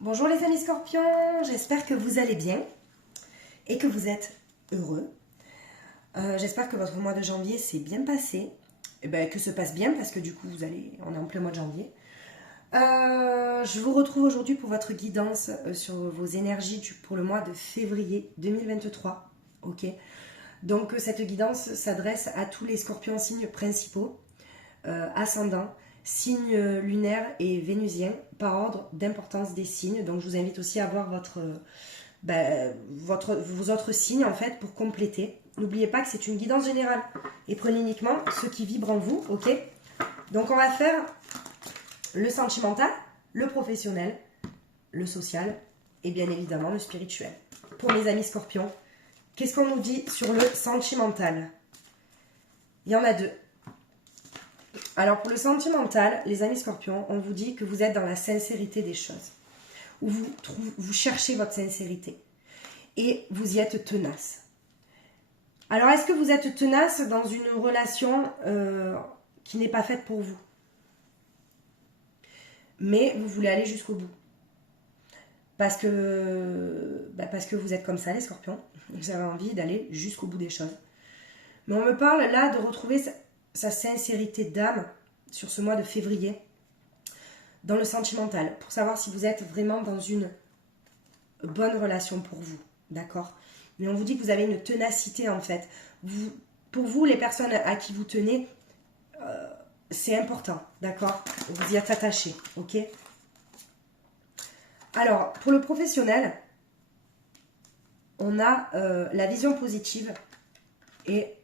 Bonjour les amis scorpions, j'espère que vous allez bien et que vous êtes heureux. J'espère que votre mois de janvier s'est bien passé, que se passe bien parce que du coup on est en plein mois de janvier. Je vous retrouve aujourd'hui pour votre guidance sur vos énergies pour le mois de février 2023. Ok. Donc cette guidance s'adresse à tous les scorpions signes principaux, ascendants, signes lunaires et vénusiens par ordre d'importance des signes. Donc je vous invite aussi à voir vos autres signes en fait pour compléter. N'oubliez pas que c'est une guidance générale et prenez uniquement ce qui vibre en vous, ok? Donc on va faire le sentimental, le professionnel, le social et bien évidemment le spirituel. Pour mes amis scorpions, qu'est-ce qu'on nous dit sur le sentimental? Il y en a deux. Alors pour le sentimental, les amis scorpions, on vous dit que vous êtes dans la sincérité des choses. Où vous cherchez votre sincérité. Et vous y êtes tenace. Alors est-ce que vous êtes tenace dans une relation qui n'est pas faite pour vous? Mais vous voulez aller jusqu'au bout. Parce que vous êtes comme ça les scorpions. Vous avez envie d'aller jusqu'au bout des choses. Mais on me parle là de retrouver sa sincérité d'âme sur ce mois de février dans le sentimental pour savoir si vous êtes vraiment dans une bonne relation pour vous, d'accord? Mais on vous dit que vous avez une ténacité en fait. Pour vous, les personnes à qui vous tenez, c'est important, d'accord? Vous y êtes attaché, ok? Alors, pour le professionnel, on a la vision positive et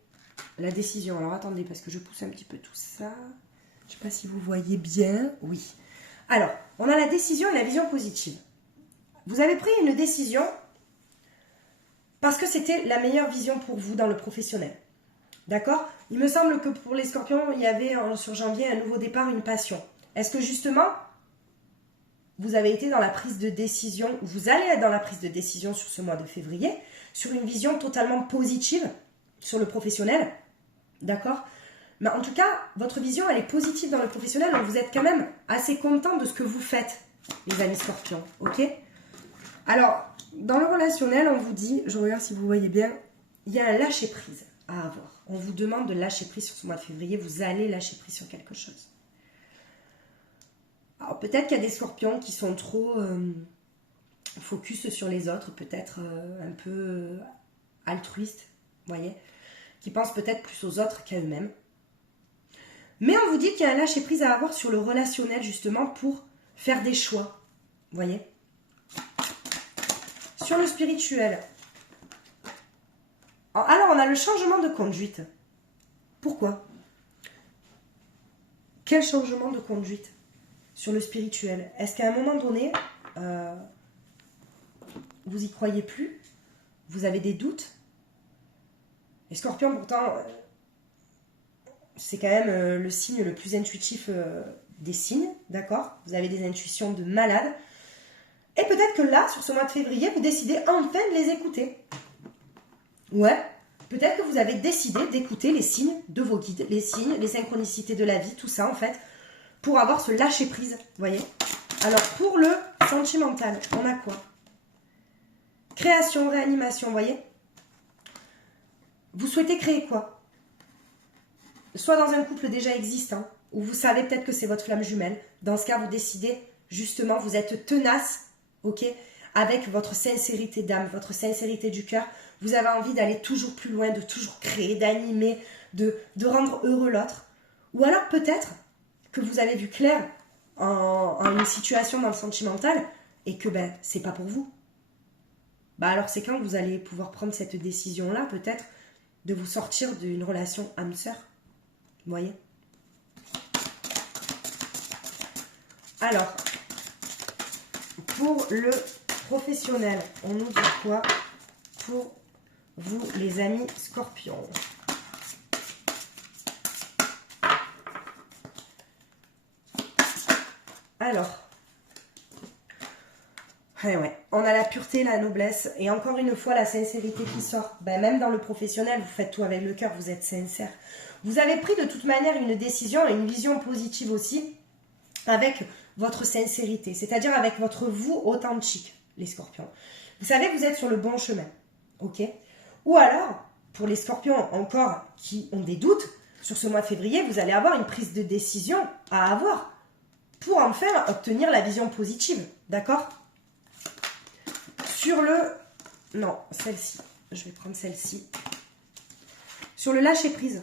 la décision. Alors attendez, parce que je pousse un petit peu tout ça. Je ne sais pas si vous voyez bien. Oui. Alors, on a la décision et la vision positive. Vous avez pris une décision parce que c'était la meilleure vision pour vous dans le professionnel. D'accord? Il me semble que pour les scorpions, il y avait sur janvier un nouveau départ, une passion. Est-ce que justement, vous avez été dans la prise de décision, vous allez être dans la prise de décision sur ce mois de février, sur une vision totalement positive sur le professionnel? D'accord? Mais en tout cas, votre vision, elle est positive dans le professionnel, donc vous êtes quand même assez content de ce que vous faites, les amis scorpions, ok? Alors, dans le relationnel, on vous dit, je regarde si vous voyez bien, il y a un lâcher-prise à avoir. On vous demande de lâcher prise sur ce mois de février, vous allez lâcher prise sur quelque chose. Alors, peut-être qu'il y a des scorpions qui sont trop focus sur les autres, peut-être un peu altruistes, vous voyez, qui pensent peut-être plus aux autres qu'à eux-mêmes. Mais on vous dit qu'il y a un lâcher-prise à avoir sur le relationnel, justement, pour faire des choix. Vous voyez? Sur le spirituel. Alors, on a le changement de conduite. Pourquoi? Quel changement de conduite sur le spirituel? Est-ce qu'à un moment donné, vous y croyez plus? Vous avez des doutes? Les scorpions, pourtant, c'est quand même le signe le plus intuitif des signes, d'accord? Vous avez des intuitions de malade. Et peut-être que là, sur ce mois de février, vous décidez enfin de les écouter. Ouais, peut-être que vous avez décidé d'écouter les signes de vos guides, les signes, les synchronicités de la vie, tout ça en fait, pour avoir ce lâcher-prise, vous voyez? Alors, pour le sentimental, on a quoi? Création, réanimation, vous voyez? Vous souhaitez créer quoi? Soit dans un couple déjà existant, où vous savez peut-être que c'est votre flamme jumelle. Dans ce cas, vous décidez, justement, vous êtes tenace, ok, avec votre sincérité d'âme, votre sincérité du cœur. Vous avez envie d'aller toujours plus loin, de toujours créer, d'animer, de rendre heureux l'autre. Ou alors peut-être que vous avez vu clair en une situation dans le sentimental et que c'est pas pour vous. Alors c'est quand vous allez pouvoir prendre cette décision-là, peut-être, de vous sortir d'une relation âme-sœur. Vous voyez? Alors, pour le professionnel, on nous dit quoi pour vous, les amis scorpions? Alors, on a la pureté, la noblesse et encore une fois la sincérité qui sort. Même dans le professionnel, vous faites tout avec le cœur, vous êtes sincère. Vous avez pris de toute manière une décision et une vision positive aussi avec votre sincérité, c'est-à-dire avec votre vous authentique, les scorpions. Vous savez que vous êtes sur le bon chemin, ok? Ou alors, pour les scorpions encore qui ont des doutes, sur ce mois de février, vous allez avoir une prise de décision à avoir pour enfin obtenir la vision positive, d'accord? Sur le... Non, celle-ci. Je vais prendre celle-ci. Sur le lâcher-prise,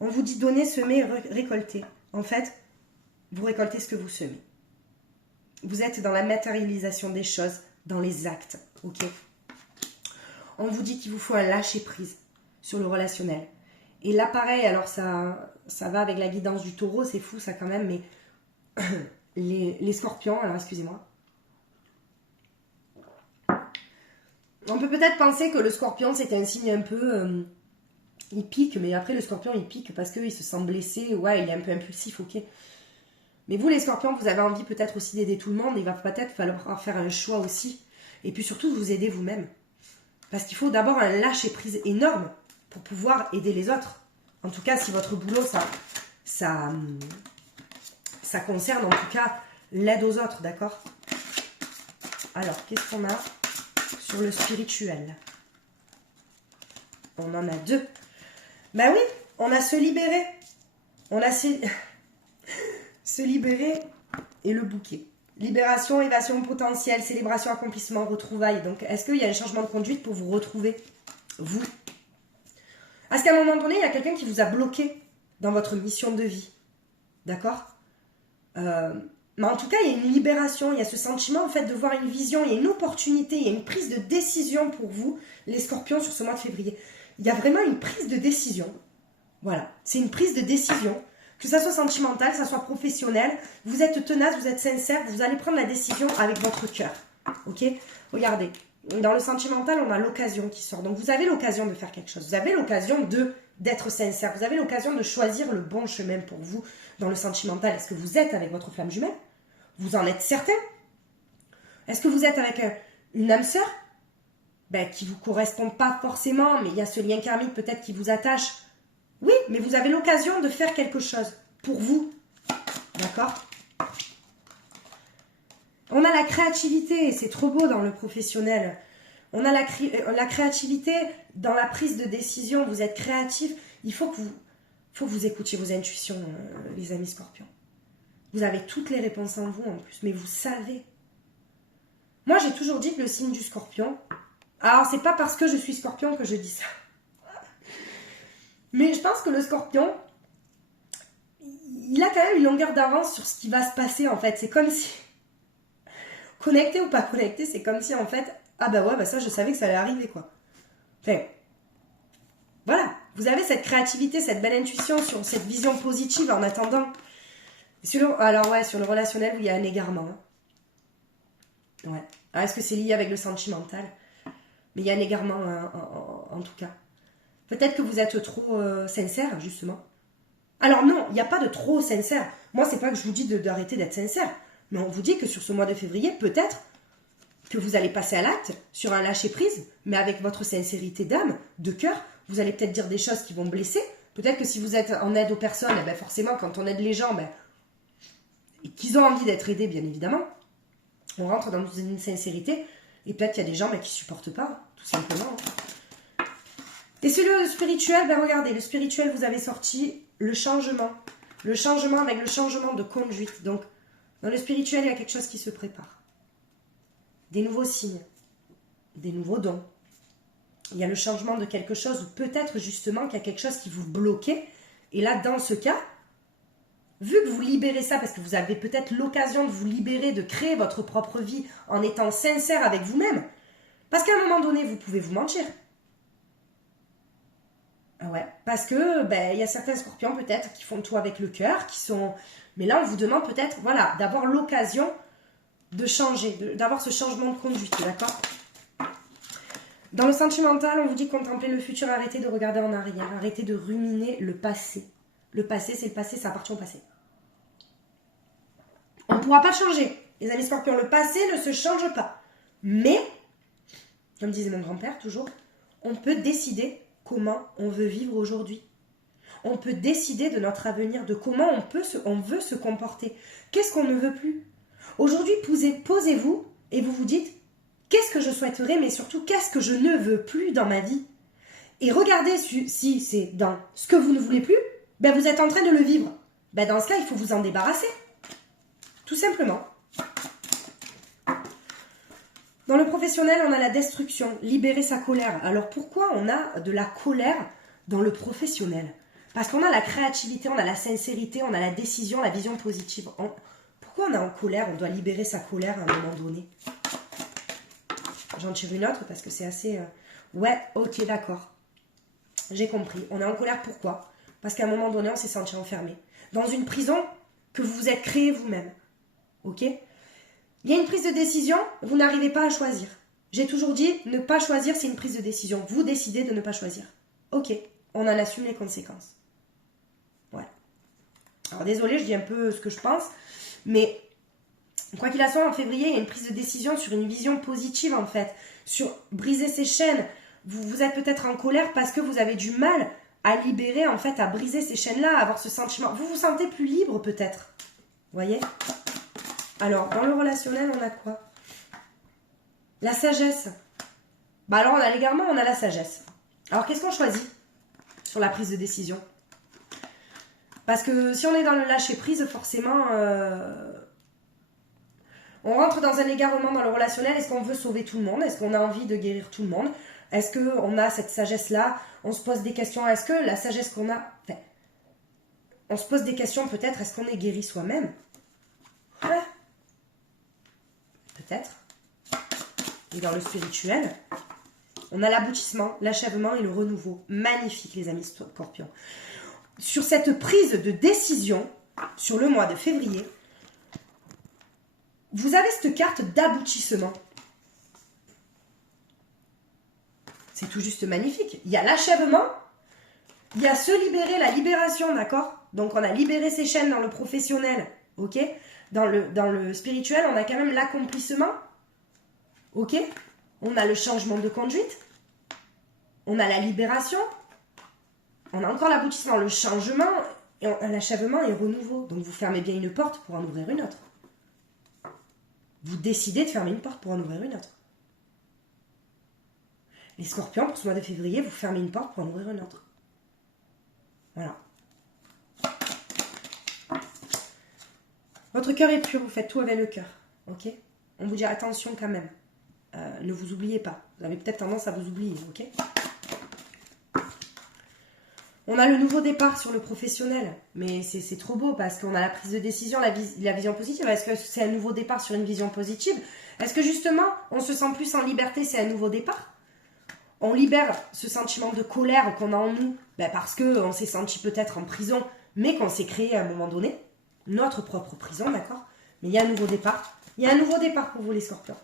on vous dit donner, semer, récolter. En fait, vous récoltez ce que vous semez. Vous êtes dans la matérialisation des choses, dans les actes, ok? On vous dit qu'il vous faut un lâcher-prise sur le relationnel. Et là, pareil, alors ça va avec la guidance du taureau, c'est fou ça quand même, mais les scorpions, alors excusez-moi. On peut peut-être penser que le scorpion, c'est un signe un peu... il pique, mais après le scorpion, il pique parce qu'il se sent blessé, ouais, il est un peu impulsif, ok. Mais vous, les scorpions, vous avez envie peut-être aussi d'aider tout le monde, il va peut-être falloir faire un choix aussi. Et puis surtout, vous aider vous-même. Parce qu'il faut d'abord un lâcher-prise énorme pour pouvoir aider les autres. En tout cas, si votre boulot, ça concerne en tout cas l'aide aux autres, d'accord? Alors, qu'est-ce qu'on a sur le spirituel? On en a deux. Ben oui, on a se libérer. On a se libérer et le bouquet. Libération, évasion potentielle, célébration, accomplissement, retrouvailles. Donc, est-ce qu'il y a un changement de conduite pour vous retrouver, vous? Est-ce qu'à un moment donné, il y a quelqu'un qui vous a bloqué dans votre mission de vie? D'accord? Mais en tout cas, il y a une libération, il y a ce sentiment en fait de voir une vision, il y a une opportunité, il y a une prise de décision pour vous, les scorpions, sur ce mois de février. Il y a vraiment une prise de décision. Voilà, c'est une prise de décision. Que ça soit sentimental, que ça soit professionnel, vous êtes tenace, vous êtes sincère, vous allez prendre la décision avec votre cœur. Ok? Regardez, dans le sentimental, on a l'occasion qui sort. Donc vous avez l'occasion de faire quelque chose. Vous avez l'occasion d'être sincère. Vous avez l'occasion de choisir le bon chemin pour vous dans le sentimental. Est-ce que vous êtes avec votre flamme jumelle? Vous en êtes certain? Est-ce que vous êtes avec une âme sœur? Qui ne vous correspond pas forcément, mais il y a ce lien karmique peut-être qui vous attache. Oui, mais vous avez l'occasion de faire quelque chose pour vous. D'accord? On a la créativité, c'est trop beau dans le professionnel. On a la créativité dans la prise de décision. Vous êtes créatif. Il faut que vous écoutiez vos intuitions, les amis scorpions. Vous avez toutes les réponses en vous en plus, mais vous savez. Moi, j'ai toujours dit que le signe du scorpion... Alors, c'est pas parce que je suis scorpion que je dis ça. Mais je pense que le scorpion, il a quand même une longueur d'avance sur ce qui va se passer en fait. C'est comme si, connecté ou pas connecté, c'est comme si en fait, ah bah ouais, bah ça je savais que ça allait arriver quoi. Enfin, voilà, vous avez cette créativité, cette belle intuition sur cette vision positive en attendant. Alors ouais, sur le relationnel, il y a un égarement. Hein. Ouais. Alors, est-ce que c'est lié avec le sentimental? Mais il y a un égarement en tout cas. Peut-être que vous êtes trop sincère, justement. Alors non, il n'y a pas de trop sincère. Moi, c'est pas que je vous dis d'arrêter d'être sincère. Mais on vous dit que sur ce mois de février, peut-être que vous allez passer à l'acte sur un lâcher-prise, mais avec votre sincérité d'âme, de cœur. Vous allez peut-être dire des choses qui vont blesser. Peut-être que si vous êtes en aide aux personnes, forcément, quand on aide les gens, et qu'ils ont envie d'être aidés, bien évidemment, on rentre dans une sincérité. Et peut-être qu'il y a des gens qui ne supportent pas, tout simplement. Et sur le spirituel, regardez, le spirituel, vous avez sorti le changement. Le changement avec le changement de conduite. Donc, dans le spirituel, il y a quelque chose qui se prépare. Des nouveaux signes, des nouveaux dons. Il y a le changement de quelque chose, ou peut-être justement qu'il y a quelque chose qui vous bloquait. Et là, dans ce cas, vu que vous libérez ça, parce que vous avez peut-être l'occasion de vous libérer, de créer votre propre vie en étant sincère avec vous-même. Parce qu'à un moment donné, vous pouvez vous mentir. Ouais, parce que il y a certains scorpions peut-être qui font tout avec le cœur, qui sont... Mais là, on vous demande peut-être, voilà, d'avoir l'occasion de changer, d'avoir ce changement de conduite, d'accord? Dans le sentimental, on vous dit contempler le futur, arrêtez de regarder en arrière, arrêtez de ruminer le passé. Le passé, c'est le passé, ça appartient au passé. On ne pourra pas changer. Les amis scorpions, le passé ne se change pas. Mais, comme disait mon grand-père toujours, on peut décider comment on veut vivre aujourd'hui. On peut décider de notre avenir, de comment on veut se comporter. Qu'est-ce qu'on ne veut plus? Aujourd'hui, posez-vous et vous vous dites, qu'est-ce que je souhaiterais, mais surtout, qu'est-ce que je ne veux plus dans ma vie? Et regardez si c'est dans ce que vous ne voulez plus, ben vous êtes en train de le vivre. Ben dans ce cas, il faut vous en débarrasser. Tout simplement. Dans le professionnel, on a la destruction, libérer sa colère. Alors pourquoi on a de la colère dans le professionnel? Parce qu'on a la créativité, on a la sincérité, on a la décision, la vision positive. Pourquoi on est en colère? On doit libérer sa colère à un moment donné. J'en tire une autre parce que c'est assez... Ouais, ok, d'accord. J'ai compris. On est en colère pourquoi? Parce qu'à un moment donné, on s'est senti enfermé. Dans une prison que vous vous êtes créée vous-même. Ok? Il y a une prise de décision, vous n'arrivez pas à choisir. J'ai toujours dit, ne pas choisir, c'est une prise de décision. Vous décidez de ne pas choisir. Ok, on en assume les conséquences. Ouais. Alors désolé, je dis un peu ce que je pense, mais quoi qu'il en soit, en février, il y a une prise de décision sur une vision positive en fait, sur briser ces chaînes. Vous êtes peut-être en colère parce que vous avez du mal à libérer en fait, à briser ces chaînes-là, à avoir ce sentiment. Vous vous sentez plus libre peut-être. Vous voyez? Alors, dans le relationnel, on a quoi? La sagesse. Bah alors, on a l'égarement, on a la sagesse. Alors, qu'est-ce qu'on choisit sur la prise de décision? Parce que si on est dans le lâcher-prise, forcément, on rentre dans un égarement dans le relationnel. Est-ce qu'on veut sauver tout le monde? Est-ce qu'on a envie de guérir tout le monde? Est-ce qu'on a cette sagesse-là? On se pose des questions. Est-ce que la sagesse qu'on a... Enfin, on se pose des questions peut-être. Est-ce qu'on est guéri soi-même? Ouais. Peut-être. Et dans le spirituel, on a l'aboutissement, l'achèvement et le renouveau. Magnifique, les amis scorpions. Sur cette prise de décision, sur le mois de février, vous avez cette carte d'aboutissement. C'est tout juste magnifique. Il y a l'achèvement, il y a se libérer, la libération, d'accord? Donc on a libéré ses chaînes dans le professionnel, ok? Dans le spirituel, on a quand même l'accomplissement, ok? On a le changement de conduite, on a la libération, on a encore l'aboutissement, le changement, et l'achèvement et renouveau. Donc vous fermez bien une porte pour en ouvrir une autre. Vous décidez de fermer une porte pour en ouvrir une autre. Les scorpions, pour ce mois de février, vous fermez une porte pour en ouvrir une autre. Voilà. Votre cœur est pur, vous faites tout avec le cœur. Ok? On vous dit attention quand même. Ne vous oubliez pas. Vous avez peut-être tendance à vous oublier. Ok? On a le nouveau départ sur le professionnel. Mais c'est trop beau parce qu'on a la prise de décision, la vision positive. Est-ce que c'est un nouveau départ sur une vision positive? Est-ce que justement, on se sent plus en liberté, c'est un nouveau départ? On libère ce sentiment de colère qu'on a en nous parce qu'on s'est senti peut-être en prison, mais qu'on s'est créé à un moment donné. Notre propre prison, d'accord? Mais il y a un nouveau départ. Il y a un nouveau départ pour vous, les scorpions.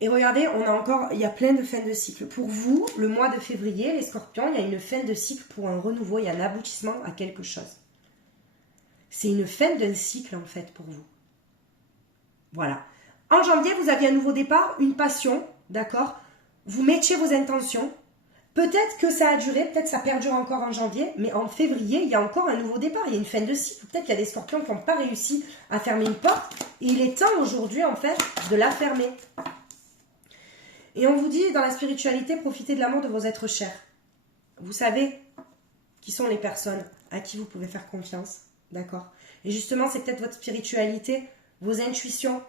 Et regardez, il y a plein de fins de cycle. Pour vous, le mois de février, les scorpions, il y a une fin de cycle pour un renouveau, il y a un aboutissement à quelque chose. C'est une fin d'un cycle, en fait, pour vous. Voilà. En janvier, vous aviez un nouveau départ, une passion, d'accord? Vous mettiez vos intentions. Peut-être que ça a duré, peut-être ça perdure encore en janvier, mais en février, il y a encore un nouveau départ, il y a une fin de cycle. Peut-être qu'il y a des scorpions qui n'ont pas réussi à fermer une porte, et il est temps aujourd'hui, en fait, de la fermer. Et on vous dit, dans la spiritualité, profitez de l'amour de vos êtres chers. Vous savez qui sont les personnes à qui vous pouvez faire confiance, d'accord? Et justement, c'est peut-être votre spiritualité, vos intuitions,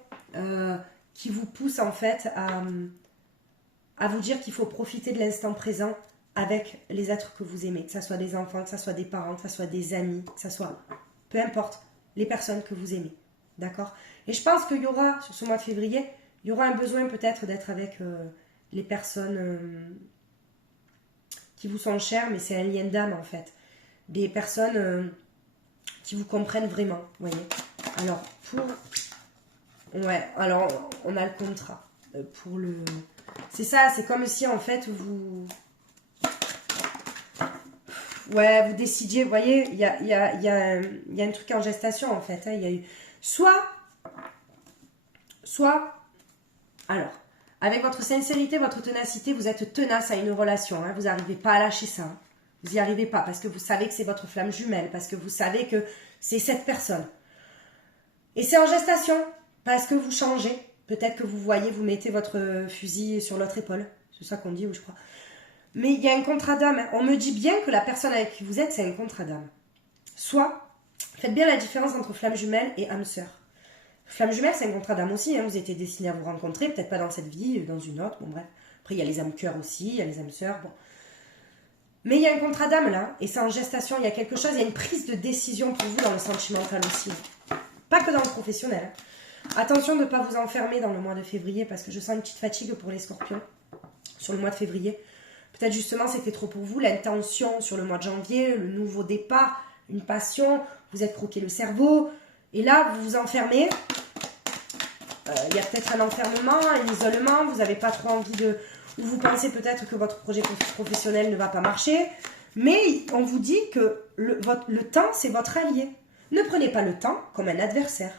qui vous poussent, en fait, à vous dire qu'il faut profiter de l'instant présent avec les êtres que vous aimez, que ce soit des enfants, que ce soit des parents, que ce soit des amis, que ce soit, peu importe, les personnes que vous aimez, d'accord? Et je pense qu'il y aura, sur ce mois de février, il y aura un besoin peut-être d'être avec les personnes qui vous sont chères, mais c'est un lien d'âme en fait. Des personnes qui vous comprennent vraiment, vous voyez? Alors, ouais, alors on a le contrat. Pour le... C'est ça, c'est comme si en fait vous... Ouais, vous décidiez, vous voyez, il y a un truc en gestation en fait. Hein, il y a eu... Soit, alors, avec votre sincérité, votre ténacité, vous êtes tenace à une relation. Hein, vous n'arrivez pas à lâcher ça. Hein. Vous n'y arrivez pas parce que vous savez que c'est votre flamme jumelle, parce que vous savez que c'est cette personne. Et c'est en gestation, parce que vous changez. Peut-être que vous voyez, vous mettez votre fusil sur l'autre épaule. C'est ça qu'on dit, oui, je crois. Mais il y a un contrat d'âme. On me dit bien que la personne avec qui vous êtes, c'est un contrat d'âme. Soit, faites bien la différence entre flamme jumelle et âme sœur. Flamme jumelle, c'est un contrat d'âme aussi. Hein. Vous étiez destiné à vous rencontrer, peut-être pas dans cette vie, dans une autre. Bon, bref. Après, il y a les âmes cœurs aussi, il y a les âmes sœurs. Bon. Mais il y a un contrat d'âme là, et c'est en gestation. Il y a quelque chose, il y a une prise de décision pour vous dans le sentimental aussi. Pas que dans le professionnel. Attention de ne pas vous enfermer dans le mois de février, parce que je sens une petite fatigue pour les scorpions sur le mois de février. Peut-être justement c'était trop pour vous, l'intention sur le mois de janvier, le nouveau départ, une passion, vous êtes croqué le cerveau, et là vous vous enfermez. Il y a peut-être un enfermement, un isolement, vous n'avez pas trop envie de... Ou vous pensez peut-être que votre projet professionnel ne va pas marcher, mais on vous dit que le temps, c'est votre allié. Ne prenez pas le temps comme un adversaire.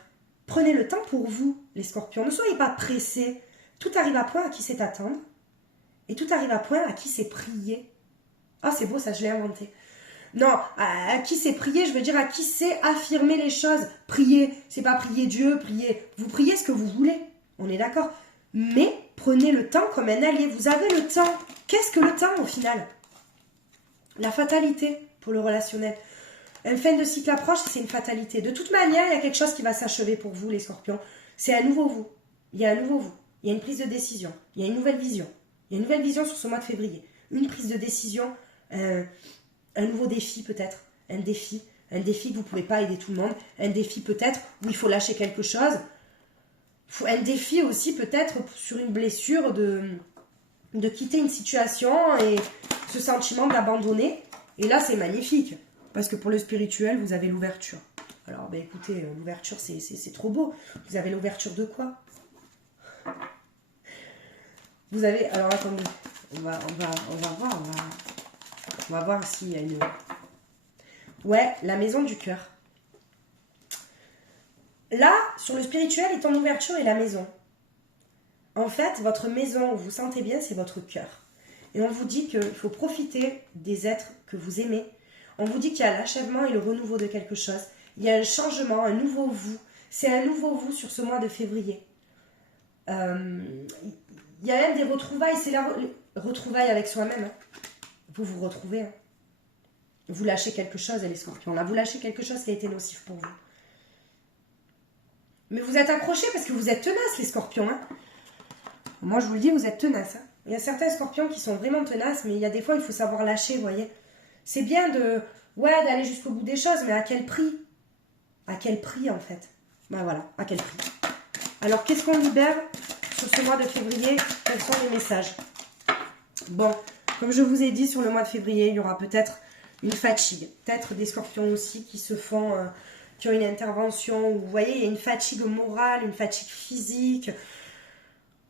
Prenez le temps pour vous, les scorpions. Ne soyez pas pressés. Tout arrive à point à qui sait attendre, et tout arrive à point à qui sait prier. Ah, c'est beau, ça, je l'ai inventé. Non, à qui sait prier, je veux dire à qui sait affirmer les choses. Prier, c'est pas prier Dieu, prier. Vous priez ce que vous voulez, on est d'accord. Mais prenez le temps comme un allié. Vous avez le temps. Qu'est-ce que le temps au final? La fatalité pour le relationnel. Un fin de cycle approche, c'est une fatalité. De toute manière, il y a quelque chose qui va s'achever pour vous, les scorpions. C'est un nouveau vous. Il y a un nouveau vous. Il y a une prise de décision. Il y a une nouvelle vision. Il y a une nouvelle vision sur ce mois de février. Une prise de décision, un nouveau défi peut-être. Un défi que vous ne pouvez pas aider tout le monde. Un défi peut-être où il faut lâcher quelque chose. Un défi aussi peut-être sur une blessure de quitter une situation et ce sentiment d'abandonner. Et là, c'est magnifique. Parce que pour le spirituel, vous avez l'ouverture. Alors, ben écoutez, l'ouverture, c'est trop beau. Vous avez l'ouverture de quoi? Vous avez... Alors, attendez. On va voir. On va voir s'il y a une... Ouais, la maison du cœur. Là, sur le spirituel, est en ouverture et la maison. En fait, votre maison où vous vous sentez bien, c'est votre cœur. Et on vous dit qu'il faut profiter des êtres que vous aimez. On vous dit qu'il y a l'achèvement et le renouveau de quelque chose. Il y a un changement, un nouveau vous. C'est un nouveau vous sur ce mois de février. Il y a même des retrouvailles. C'est la retrouvaille avec soi-même. Hein. Vous vous retrouvez. Hein. Vous lâchez quelque chose, les scorpions. Là, vous lâchez quelque chose qui a été nocif pour vous. Mais vous êtes accrochés parce que vous êtes tenaces, les scorpions. Hein. Moi, je vous le dis, vous êtes tenaces. Hein. Il y a certains scorpions qui sont vraiment tenaces, mais il y a des fois, il faut savoir lâcher, vous voyez. C'est bien d'aller jusqu'au bout des choses, mais à quel prix? À quel prix, en fait? Ben voilà, à quel prix? Alors, qu'est-ce qu'on libère sur ce mois de février? Quels sont les messages? Bon, comme je vous ai dit, sur le mois de février, il y aura peut-être une fatigue. Peut-être des scorpions aussi qui se font... qui ont une intervention, où, vous voyez, il y a une fatigue morale, une fatigue physique.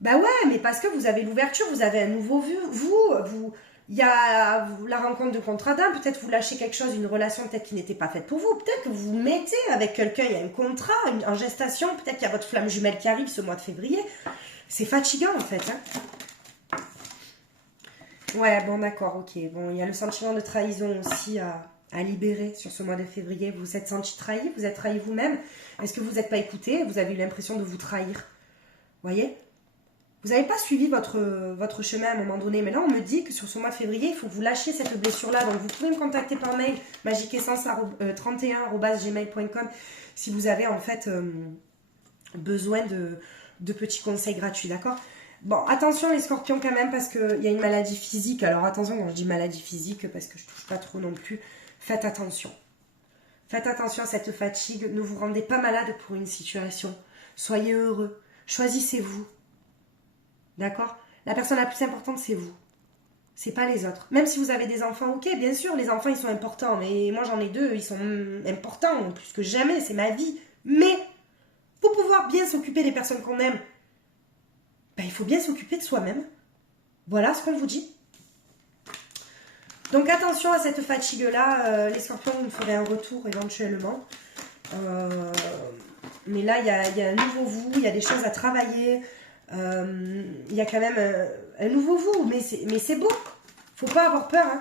Ben ouais, mais parce que vous avez l'ouverture, vous avez un nouveau vous, il y a la rencontre de contrat d'âme, peut-être vous lâchez quelque chose, une relation peut-être qui n'était pas faite pour vous, peut-être que vous vous mettez avec quelqu'un, il y a un contrat, en gestation, peut-être qu'il y a votre flamme jumelle qui arrive ce mois de février. C'est fatigant en fait. Hein. Ouais, bon d'accord, ok. Bon, il y a le sentiment de trahison aussi à libérer sur ce mois de février. Vous vous êtes senti trahi, vous êtes trahi vous-même. Est-ce que vous n'êtes pas écouté? Vous avez eu l'impression de vous trahir. Vous voyez? Vous n'avez pas suivi votre chemin à un moment donné. Mais là, on me dit que sur ce mois de février, il faut que vous lâchiez cette blessure-là. Donc, vous pouvez me contacter par mail, magiqueessence31@gmail.com si vous avez en fait besoin de petits conseils gratuits, d'accord? Bon, attention les scorpions quand même, parce qu'il y a une maladie physique. Alors, attention quand je dis maladie physique, parce que je ne touche pas trop non plus. Faites attention. Faites attention à cette fatigue. Ne vous rendez pas malade pour une situation. Soyez heureux. Choisissez-vous. D'accord? La personne la plus importante, c'est vous. C'est pas les autres. Même si vous avez des enfants, ok, bien sûr, les enfants, ils sont importants. Mais moi, j'en ai 2, ils sont importants, plus que jamais, c'est ma vie. Mais, pour pouvoir bien s'occuper des personnes qu'on aime, ben, il faut bien s'occuper de soi-même. Voilà ce qu'on vous dit. Donc, attention à cette fatigue-là. Les scorpions, vous me ferez un retour éventuellement. Mais là, il y a un nouveau vous, il y a des choses à travailler. Il y a quand même un nouveau vous, mais c'est beau. Faut pas avoir peur. Hein.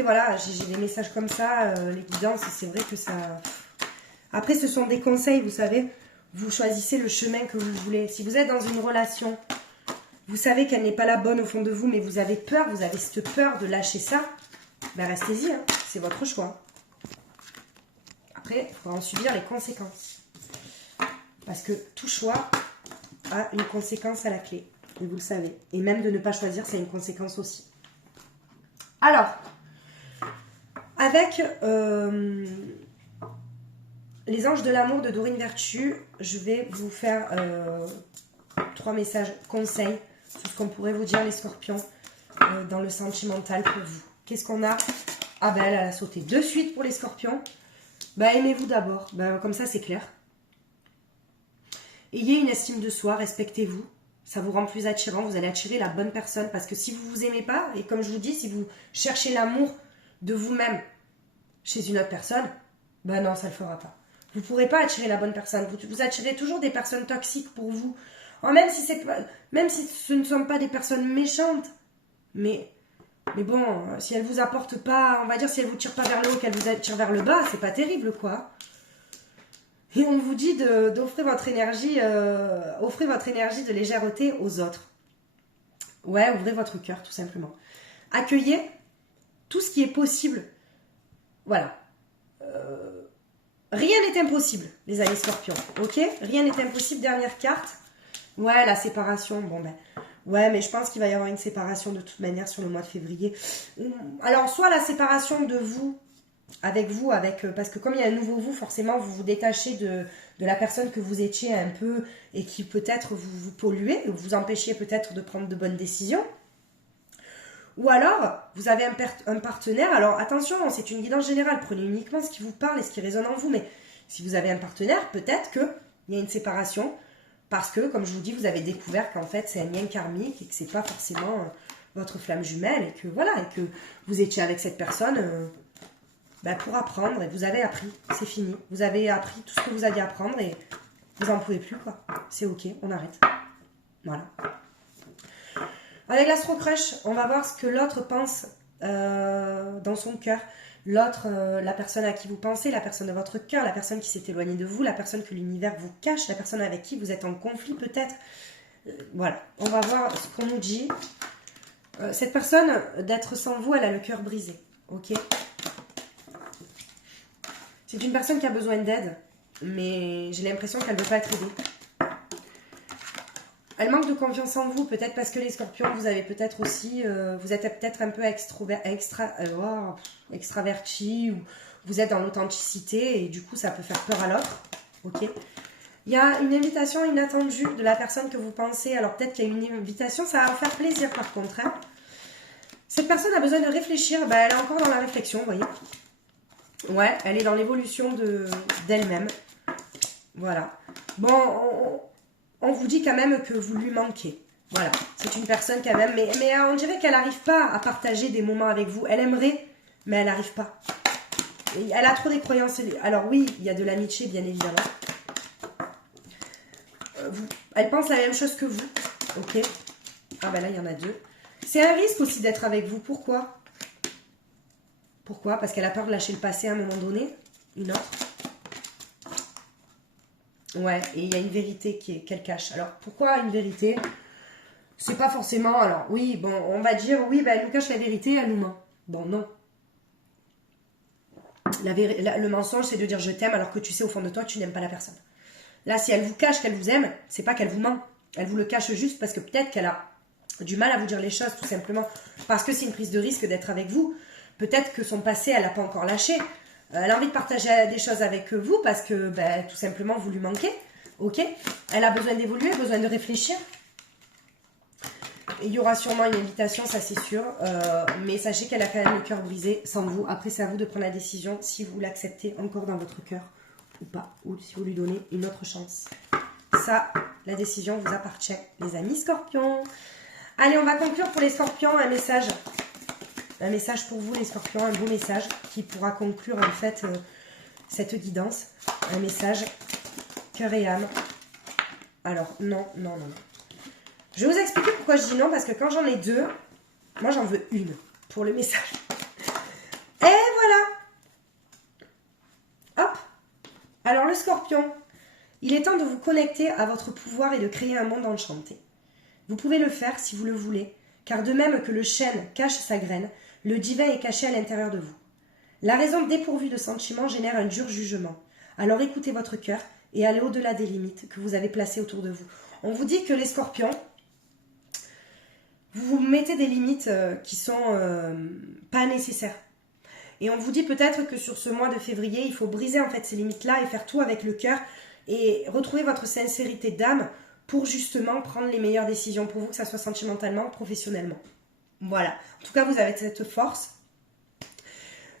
Après, voilà, j'ai des messages comme ça, les guidances, c'est vrai que ça... Après, ce sont des conseils, vous savez. Vous choisissez le chemin que vous voulez. Si vous êtes dans une relation, vous savez qu'elle n'est pas la bonne au fond de vous, mais vous avez peur, vous avez cette peur de lâcher ça, ben restez-y, hein, c'est votre choix. Après, il faudra en subir les conséquences. Parce que tout choix a une conséquence à la clé. Et vous le savez. Et même de ne pas choisir, c'est une conséquence aussi. Alors, avec les anges de l'amour de Dorine Virtue, je vais vous faire 3 messages conseils sur ce qu'on pourrait vous dire les scorpions dans le sentimental pour vous. Qu'est-ce qu'on a? Ah ben elle a sauté de suite pour les scorpions. Ben aimez-vous d'abord, ben, comme ça c'est clair. Ayez une estime de soi, respectez-vous. Ça vous rend plus attirant, vous allez attirer la bonne personne. Parce que si vous ne vous aimez pas, et comme je vous dis, si vous cherchez l'amour de vous-même chez une autre personne, ben non, ça ne le fera pas. Vous ne pourrez pas attirer la bonne personne. Vous attirez toujours des personnes toxiques pour vous. Oh, même si ce ne sont pas des personnes méchantes. Mais bon, si elles ne vous apportent pas, on va dire, si elles ne vous tirent pas vers le haut, qu'elles vous tirent vers le bas, c'est pas terrible, quoi. Et on vous dit d'offrir votre énergie, offrez votre énergie de légèreté aux autres. Ouais, ouvrez votre cœur, tout simplement. Accueillez tout ce qui est possible. Voilà. Rien n'est impossible, les amis scorpions. Ok? Rien n'est impossible. Dernière carte. Ouais, la séparation. Bon, ben. Ouais, mais je pense qu'il va y avoir une séparation de toute manière sur le mois de février. Alors, soit la séparation de vous, parce que comme il y a un nouveau vous, forcément, vous vous détachez de la personne que vous étiez un peu et qui peut-être vous polluez, ou vous empêchiez peut-être de prendre de bonnes décisions. Ou alors, vous avez un partenaire, alors attention, c'est une guidance générale, prenez uniquement ce qui vous parle et ce qui résonne en vous, mais si vous avez un partenaire, peut-être qu'il y a une séparation, parce que, comme je vous dis, vous avez découvert qu'en fait, c'est un lien karmique et que c'est pas forcément votre flamme jumelle, et que voilà, et que vous étiez avec cette personne... pour apprendre, et vous avez appris, c'est fini. Vous avez appris tout ce que vous aviez à apprendre et vous n'en pouvez plus, quoi. C'est ok, on arrête. Voilà. Avec l'Astro Crush, on va voir ce que l'autre pense dans son cœur. L'autre, la personne à qui vous pensez, la personne de votre cœur, la personne qui s'est éloignée de vous, la personne que l'univers vous cache, la personne avec qui vous êtes en conflit peut-être. Voilà, on va voir ce qu'on nous dit. Cette personne, d'être sans vous, elle a le cœur brisé. Ok ? C'est une personne qui a besoin d'aide, mais j'ai l'impression qu'elle ne veut pas être aidée. Elle manque de confiance en vous, peut-être parce que les scorpions, vous avez peut-être aussi, vous êtes peut-être un peu extraverti, ou vous êtes dans l'authenticité, et du coup, ça peut faire peur à l'autre. Ok. Il y a une invitation inattendue de la personne que vous pensez. Alors peut-être qu'il y a une invitation, ça va vous faire plaisir par contre. Hein. Cette personne a besoin de réfléchir, elle est encore dans la réflexion, vous voyez. Ouais, elle est dans l'évolution d'elle-même. Voilà. Bon, on vous dit quand même que vous lui manquez. Voilà. C'est une personne quand même. Mais on dirait qu'elle n'arrive pas à partager des moments avec vous. Elle aimerait, mais elle n'arrive pas. Elle a trop des croyances. Alors oui, il y a de l'amitié, bien évidemment. Elle pense la même chose que vous. Ok. Ah ben là, il y en a 2. C'est un risque aussi d'être avec vous. Pourquoi ? Pourquoi? Parce qu'elle a peur de lâcher le passé à un moment donné. Une autre. Ouais, et il y a une vérité qu'elle cache. Alors, pourquoi une vérité? C'est pas forcément... Alors, oui, bon, on va dire, oui, elle nous cache la vérité, elle nous ment. Bon, non. Le mensonge, c'est de dire je t'aime alors que tu sais au fond de toi que tu n'aimes pas la personne. Là, si elle vous cache qu'elle vous aime, c'est pas qu'elle vous ment. Elle vous le cache juste parce que peut-être qu'elle a du mal à vous dire les choses, tout simplement. Parce que c'est une prise de risque d'être avec vous. Peut-être que son passé, elle n'a pas encore lâché. Elle a envie de partager des choses avec vous parce que, tout simplement, vous lui manquez. Ok ? Elle a besoin d'évoluer, besoin de réfléchir. Il y aura sûrement une invitation, ça c'est sûr. Mais sachez qu'elle a quand même le cœur brisé sans vous. Après, c'est à vous de prendre la décision si vous l'acceptez encore dans votre cœur ou pas. Ou si vous lui donnez une autre chance. Ça, la décision vous appartient, les amis scorpions. Allez, on va conclure pour les scorpions un message. Un message pour vous les scorpions, un beau message qui pourra conclure en fait cette guidance. Un message cœur et âme. Alors, non. Je vais vous expliquer pourquoi je dis non, parce que quand j'en ai 2, moi j'en veux une pour le message. Scorpion, il est temps de vous connecter à votre pouvoir et de créer un monde enchanté. Vous pouvez le faire si vous le voulez, car de même que le chêne cache sa graine, le divin est caché à l'intérieur de vous. La raison dépourvue de sentiments génère un dur jugement. Alors écoutez votre cœur et allez au-delà des limites que vous avez placées autour de vous. On vous dit que les scorpions, vous vous mettez des limites qui sont pas nécessaires. Et on vous dit peut-être que sur ce mois de février, il faut briser en fait ces limites-là et faire tout avec le cœur et retrouver votre sincérité d'âme pour justement prendre les meilleures décisions pour vous, que ça soit sentimentalement, professionnellement. Voilà. En tout cas, vous avez cette force.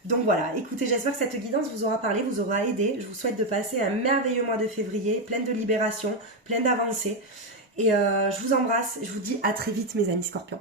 Donc voilà, écoutez, j'espère que cette guidance vous aura parlé, vous aura aidé. Je vous souhaite de passer un merveilleux mois de février, plein de libération, plein d'avancées. Et je vous embrasse, je vous dis à très vite mes amis scorpions.